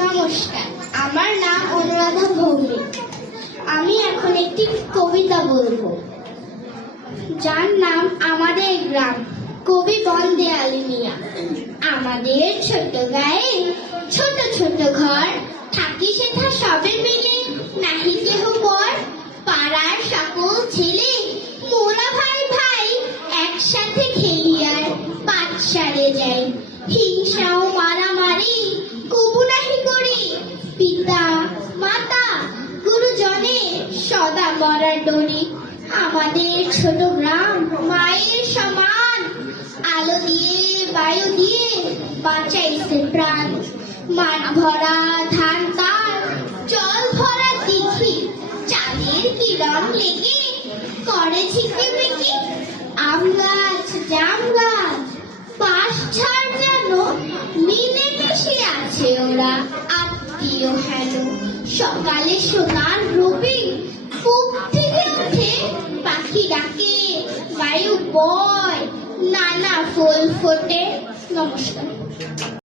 নমস্কার, আমার নাম অনুরাধা ভৌমিক। আমি এখন একটি কবিতা বলবো, যার নাম আমাদের গ্রাম। কবি বন্দে আলী মিয়া। আমাদের ছোট গায়ে ছোট ছোট ঘর, থাকি সেথা সবে মিলে, নাহি কেহ পর। পাড়ার সকল ছেলে মোরা ভাই ভাই, একসাথে খেলি আর পাঠশালে যাই। হিংসা ও মারামারি কবু নাহি করি, পিতা মাতা গুরুজনে সদা করার ডরি। আমাদের ছোট গ্রাম মায়ের সমান, আলো দিয়ে বায়ু দিয়ে বাঁচাইছে প্রাণ। মাঠ ভরা ধান তার, জল ভরা দিঘি, চাঁদের কিরণ লেগে করে ঝিকিমিকি। আম গাছ জাম গাছ পাশ ছাড় যেন মিলে মিশে আছে ওরা, আত্মীয় হেন। সকালে সোনার রবি কূপ থেকে উঠে পাখি ডাকে, বায়ু বয়, নানা ফুল ফোটে। নমস্কার।